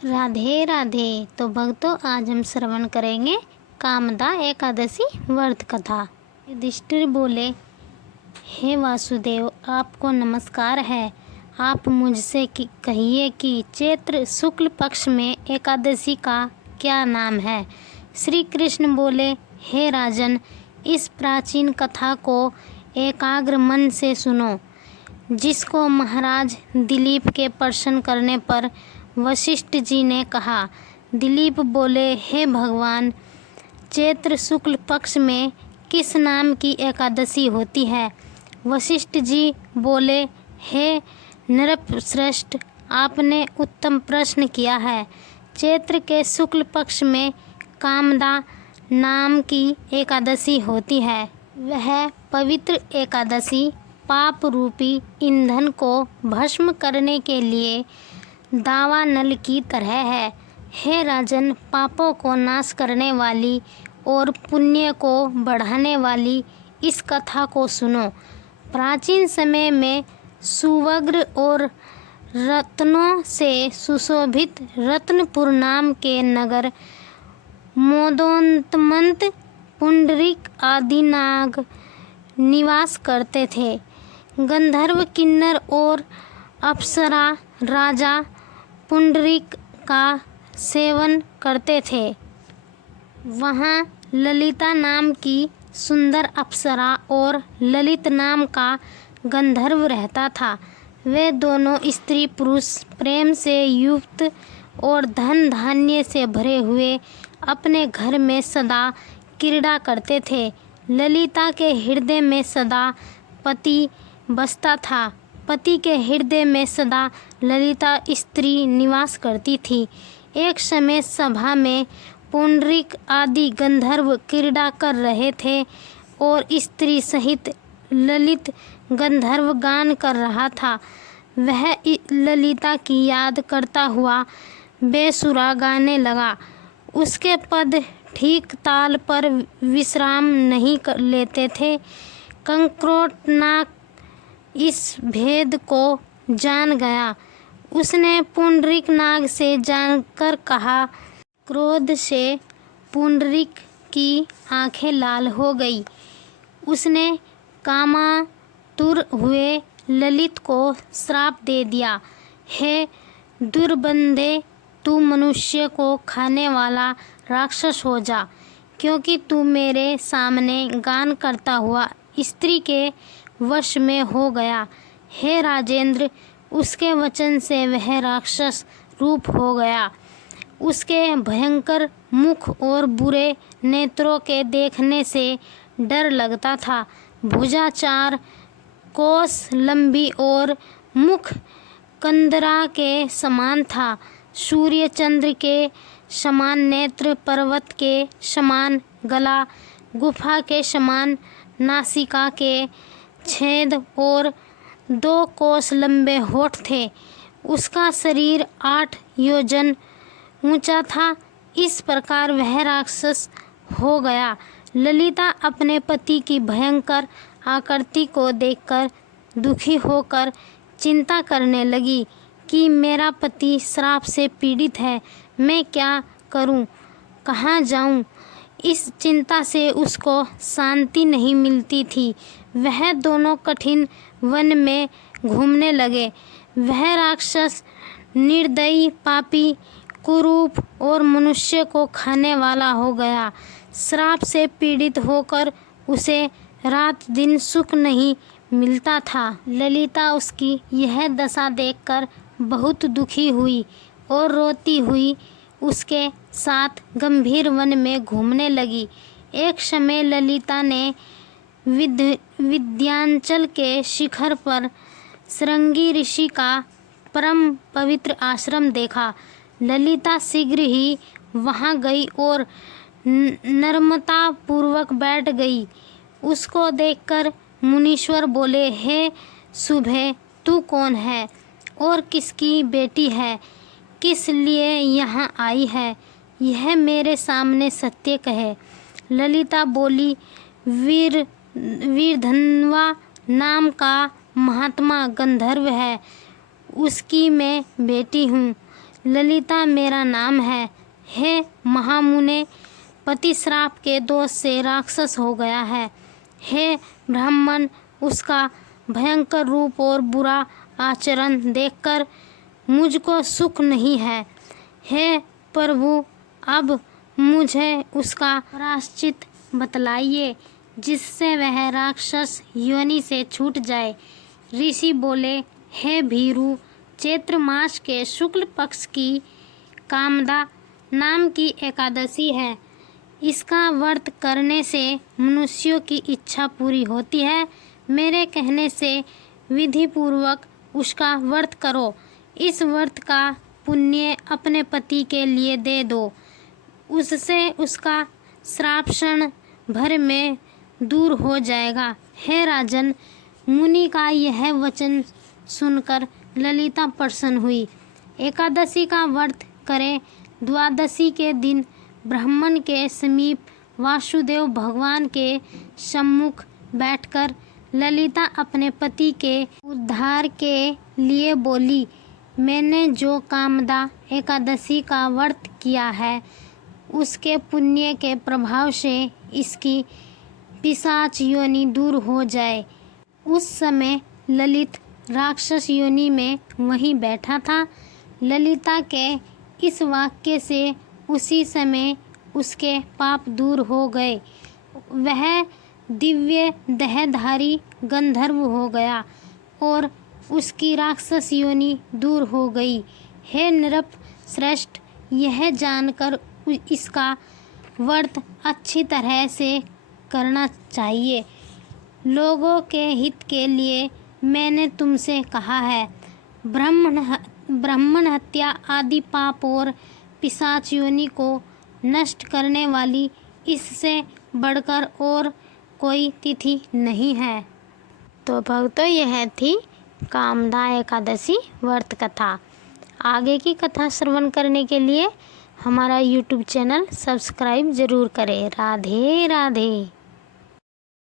राधे राधे। तो भक्तों, आज हम श्रवण करेंगे कामदा एकादशी व्रत कथा। युधिष्ठिर बोले, हे वासुदेव, आपको नमस्कार है। आप मुझसे कहिए कि चैत्र शुक्ल पक्ष में एकादशी का क्या नाम है। श्री कृष्ण बोले, हे राजन, इस प्राचीन कथा को एकाग्र मन से सुनो, जिसको महाराज दिलीप के प्रश्न करने पर वशिष्ठ जी ने कहा। दिलीप बोले, हे भगवान, चैत्र शुक्ल पक्ष में किस नाम की एकादशी होती है। वशिष्ठ जी बोले, हे नृपश्रेष्ठ, आपने उत्तम प्रश्न किया है। चैत्र के शुक्ल पक्ष में कामदा नाम की एकादशी होती है। वह पवित्र एकादशी पाप रूपी ईंधन को भस्म करने के लिए दावानल की तरह है। हे राजन, पापों को नाश करने वाली और पुण्य को बढ़ाने वाली इस कथा को सुनो। प्राचीन समय में सुवग्र और रत्नों से सुशोभित रत्नपुर नाम के नगर मोदोन्तमंत पुंडरीक आदि नाग निवास करते थे। गंधर्व, किन्नर और अप्सरा राजा पुंडरीक का सेवन करते थे। वहाँ ललिता नाम की सुंदर अप्सरा और ललित नाम का गंधर्व रहता था। वे दोनों स्त्री पुरुष प्रेम से युक्त और धन धान्य से भरे हुए अपने घर में सदा क्रीड़ा करते थे। ललिता के हृदय में सदा पति बसता था। पति के हृदय में सदा ललिता स्त्री निवास करती थी। एक समय सभा में पुंडरीक आदि गंधर्व क्रीड़ा कर रहे थे और स्त्री सहित ललित गंधर्व गान कर रहा था। वह ललिता की याद करता हुआ बेसुरा गाने लगा। उसके पद ठीक ताल पर विश्राम नहीं लेते थे। कंक्रोटनाक इस भेद को जान गया। उसने पुंडरीक नाग से जानकर कहा। क्रोध से पुंडरीक की आंखें लाल हो गई। उसने कामातुर हुए ललित को श्राप दे दिया। हे दुर्बंधे, तू मनुष्य को खाने वाला राक्षस हो जा, क्योंकि तू मेरे सामने गान करता हुआ स्त्री के वश में हो गया। हे राजेंद्र, उसके वचन से वह राक्षस रूप हो गया। उसके भयंकर मुख और बुरे नेत्रों के देखने से डर लगता था। भुजा 4 कोस लंबी और मुख कंदरा के समान था। सूर्य चंद्र के समान नेत्र, पर्वत के समान गला, गुफा के समान नासिका के छेद और 2 कोस लंबे होठ थे। उसका शरीर 8 योजन ऊंचा था। इस प्रकार वह राक्षस हो गया। ललिता अपने पति की भयंकर आकृति को देखकर दुखी होकर चिंता करने लगी कि मेरा पति श्राप से पीड़ित है। मैं क्या करूं, कहाँ जाऊं। इस चिंता से उसको शांति नहीं मिलती थी। वह दोनों कठिन वन में घूमने लगे। वह राक्षस निर्दयी, पापी, कुरूप और मनुष्य को खाने वाला हो गया। श्राप से पीड़ित होकर उसे रात दिन सुख नहीं मिलता था। ललिता उसकी यह दशा देखकर बहुत दुखी हुई और रोती हुई उसके साथ गंभीर वन में घूमने लगी। एक समय ललिता ने विंध्याचल के शिखर पर श्रृंगी ऋषि का परम पवित्र आश्रम देखा। ललिता शीघ्र ही वहां गई और नम्रता पूर्वक बैठ गई। उसको देखकर मुनीश्वर बोले, हे शुभे, तू कौन है और किसकी बेटी है, किस लिए यहाँ आई है, यह मेरे सामने सत्य कहे। ललिता बोली, वीरधन्वा नाम का महात्मा गंधर्व है, उसकी मैं बेटी हूँ। ललिता मेरा नाम है। हे महामुने, पति श्राप के दोष से राक्षस हो गया है। हे ब्राह्मण, उसका भयंकर रूप और बुरा आचरण देखकर मुझको सुख नहीं है। हे प्रभु, अब मुझे उसका प्रायश्चित बतलाइए जिससे वह राक्षस योनि से छूट जाए। ऋषि बोले, हे भीरु, चैत्र मास के शुक्ल पक्ष की कामदा नाम की एकादशी है। इसका व्रत करने से मनुष्यों की इच्छा पूरी होती है। मेरे कहने से विधि पूर्वक उसका व्रत करो। इस व्रत का पुण्य अपने पति के लिए दे दो, उससे उसका श्राप क्षण भर में दूर हो जाएगा। हे राजन, मुनि का यह वचन सुनकर ललिता प्रसन्न हुई। एकादशी का व्रत करें। द्वादशी के दिन ब्राह्मण के समीप वासुदेव भगवान के सम्मुख बैठकर ललिता अपने पति के उद्धार के लिए बोली, मैंने जो कामदा एकादशी का व्रत किया है उसके पुण्य के प्रभाव से इसकी पिशाच योनि दूर हो जाए। उस समय ललित राक्षस योनि में वहीं बैठा था। ललिता के इस वाक्य से उसी समय उसके पाप दूर हो गए। वह दिव्य देहधारी गंधर्व हो गया और उसकी राक्षस योनि दूर हो गई। हे नृप श्रेष्ठ, यह जानकर इसका व्रत अच्छी तरह से करना चाहिए। लोगों के हित के लिए मैंने तुमसे कहा है। ब्राह्मण हत्या आदि पाप और पिशाच योनि को नष्ट करने वाली इससे बढ़कर और कोई तिथि नहीं है। तो भक्तों, यह थी कामदा एकादशी व्रत कथा। आगे की कथा श्रवण करने के लिए हमारा YouTube चैनल सब्सक्राइब जरूर करें। राधे राधे।